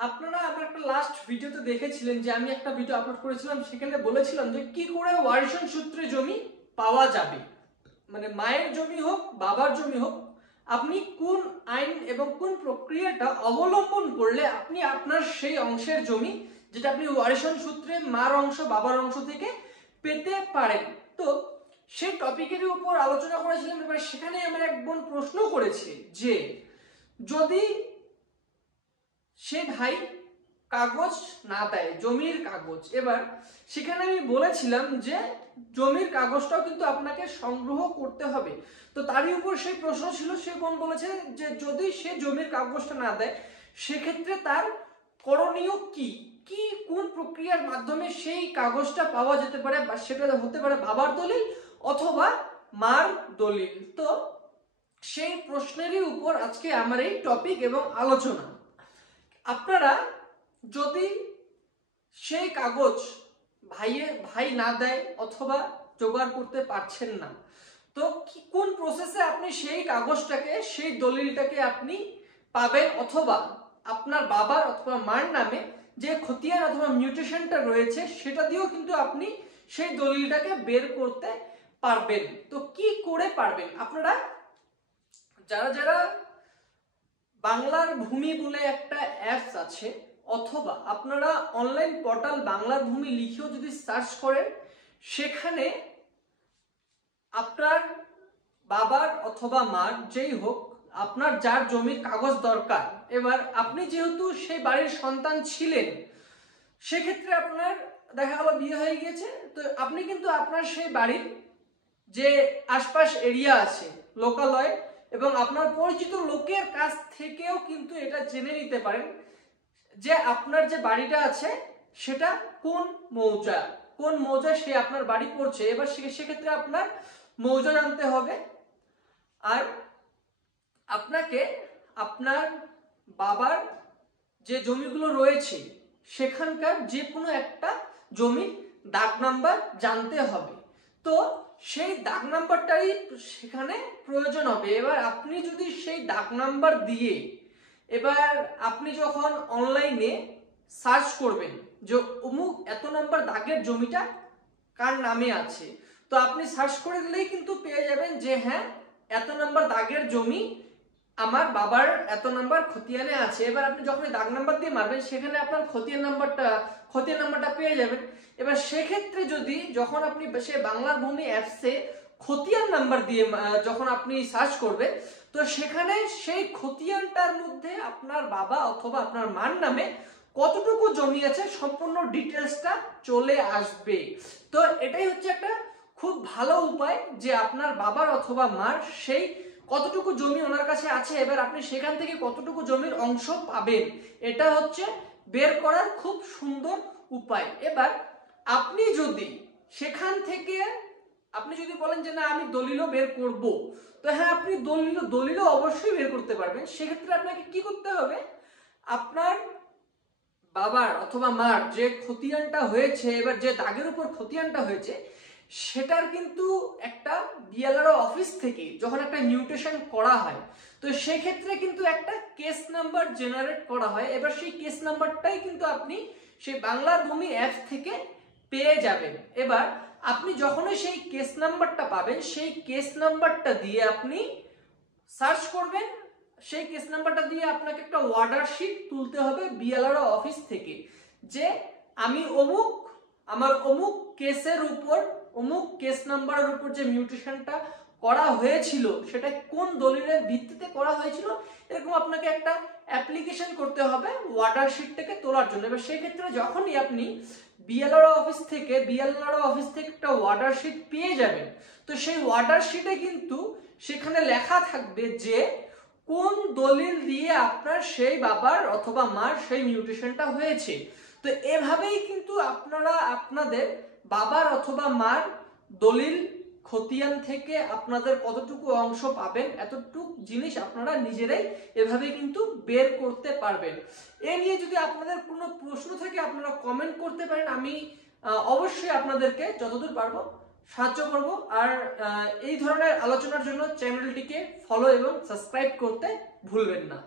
আপনারা আমার একটা লাস্ট ভিডিওতে দেখেছিলেন যে আমি একটা ভিডিও আপলোড করেছিলাম, সেখানে বলেছিলাম যে কি করে ওয়ারিশন সূত্রে জমি পাওয়া যাবে। মানে মায়ের জমি হোক বাবার জমি হোক, আপনি কোন আইন এবং কোন প্রক্রিয়াটা অবলম্বন করলে আপনি আপনার সেই অংশের জমি, যেটা আপনি ওয়ারিশন সূত্রে মার অংশ বাবার অংশ থেকে পেতে পারেন। তো সেই টপিকের উপর আলোচনা করেছিলাম। এবার সেখানে আমার এক বোন প্রশ্ন করেছে যে যদি সে ভাই কাগজ না দেয়, জমির কাগজ, এবার সেখানে আমি বলেছিলাম যে জমির কাগজটাও কিন্তু আপনাকে সংগ্রহ করতে হবে। তো তারই উপর সেই প্রশ্ন ছিল, সে বোন বলেছে যে যদি সে জমির কাগজটা না দেয় সেক্ষেত্রে তার করণীয় কি, কি কোন প্রক্রিয়ার মাধ্যমে সেই কাগজটা পাওয়া যেতে পারে, বা সেটা হতে পারে বাবার দলিল অথবা মার দলিল। তো সেই প্রশ্নেরই উপর আজকে আমার এই টপিক এবং আলোচনা। আপনারা যদি সেই কাগজ ভাই না দেয় অথবা জোগাড় করতে পারছেন না, তো কোন প্রসেসে আপনি সেই কাগজটাকে, সেই দলিলটাকে আপনি পাবেন, অথবা আপনার বাবার অথবা মার নামে যে খতিয়ান অথবা মিউটেশনটা রয়েছে সেটা দিয়েও কিন্তু আপনি সেই দলিলটাকে বের করতে পারবেন। তো কি করে পারবেন? আপনারা যারা যারা বাংলার ভূমি বলে একটা অ্যাপস আছে, অথবা আপনারা অনলাইন পোর্টাল বাংলার ভূমি লিখেও যদি সার্চ করেন, সেখানে আপনার বাবার অথবা মার যেই হোক, আপনার যার জমির কাগজ দরকার, এবার আপনি যেহেতু সেই বাড়ির সন্তান ছিলেন, সেক্ষেত্রে আপনার দেখা গেল বিয়ে হয়ে গিয়েছে, তো আপনি কিন্তু আপনার সেই বাড়ির যে আশপাশ এরিয়া আছে লোকালয় এবং আপনার পরিচিত লোকের কাছ থেকেও কিন্তু এটা জেনে নিতে পারেন যে আপনার যে বাড়িটা আছে সেটা কোন মৌজা সে আপনার বাড়ি পড়ছে। এবার সেক্ষেত্রে আপনার মৌজা জানতে হবে, আর আপনাকে আপনার বাবার যে জমিগুলো রয়েছে সেখানকার যে কোনো একটা জমির দাগ নাম্বার জানতে হবে। তো সেই দাগ নাম্বারটাই সেখানে প্রয়োজন হবে। এবার আপনি যদি সেই দাগ নাম্বার দিয়ে, এবার আপনি যখন অনলাইনে সার্চ করবেন যে অমুক এত নাম্বার দাগের জমিটা কার নামে আছে, তো আপনি সার্চ করে দিলেই কিন্তু পেয়ে যাবেন যে হ্যাঁ, এত নাম্বার দাগের জমি আমার বাবার এত নাম্বার খতিয়ানে আছে। এবার আপনি যখন দাগ নাম্বার দিয়ে মারবেন সেখানে আপনার খতিয়ান নাম্বারটা পেয়ে যাবেন। এবার সেক্ষেত্রে যদি যখন আপনি সে বাংলার ভূমি অ্যাপসে খতিয়ান নাম্বার দিয়ে যখন আপনি সার্চ করবেন, তো সেখানে সেই খতিয়ানটার মধ্যে আপনার বাবা অথবা আপনার মার নামে কতটুকু জমি আছে সম্পূর্ণ ডিটেলসটা চলে আসবে। তো এটাই হচ্ছে একটা খুব ভালো উপায় যে আপনার বাবার অথবা মার সেই কতটুকু জমি ওনার কাছে আছে, এবার আপনি সেখান থেকে কতটুকু জমির অংশ পাবেন, এটা হচ্ছে বের করার খুব সুন্দর উপায়। এবার আপনি যদি সেখান থেকে আপনি যদি বলেন যে না আমি দলিলও বের করব, তো হ্যাঁ, আপনি দলিলও অবশ্যই বের করতে পারবেন। সেক্ষেত্রে আপনাকে কি করতে হবে? আপনার বাবার অথবা মার যে খতিয়ানটা হয়েছে, এবার যে দাগের উপর খতিয়ানটা হয়েছে, সেটার কিন্তু একটা বিএলআরও অফিস থেকে যখন একটা মিউটেশন করা হয়, তো সেক্ষেত্রে কিন্তু একটা কেস নাম্বার জেনারেট করা হয়। এবার সেই কেস নাম্বারটাই কিন্তু আপনি সেই বাংলার ভূমি অ্যাপস থেকে পেয়ে যাবেন। এবার আপনি যখনই সেই কেস নাম্বারটা পাবেন, সেই কেস নাম্বারটা দিয়ে আপনি সার্চ করবেন। সেই কেস নাম্বারটা দিয়ে আপনাকে একটা অর্ডার শিট তুলতে হবে বিএলআরও অফিস থেকে, যে আমি আমার অমুক কেসের উপর, অমুক কেস নাম্বারের উপর যে মিউটেশনটা করা হয়েছিল সেটা কোন দলিলের ভিত্তিতে করা হয়েছিল, এরকম আপনাকে একটা অ্যাপ্লিকেশন করতে হবে অর্ডার শিটটাকে তোলার জন্য। এবার সেক্ষেত্রে যখনই আপনি বিএলআরও অফিস থেকে একটা অর্ডার শিট পেয়ে যাবেন, তো সেই অর্ডার শিটে কিন্তু সেখানে লেখা থাকবে যে কোন দলিল দিয়ে আপনার সেই বাবার অথবা মার সেই মিউটেশনটা হয়েছে। তো এভাবেই কিন্তু আপনারা আপনাদের বাবার অথবা মার দলিল খতিয়ান থেকে আপনাদের কতটুকু অংশ পাবেন, এতটুকু জিনিস আপনারা নিজেরাই এভাবে কিন্তু বের করতে পারবেন। এ নিয়ে যদি আপনাদের কোনো প্রশ্ন থাকে আপনারা কমেন্ট করতে পারেন, আমি অবশ্যই আপনাদেরকে যতদূর পারবো সাহায্য করব। আর এই ধরনের আলোচনার জন্য চ্যানেলটিকে ফলো এবং সাবস্ক্রাইব করতে ভুলবেন না।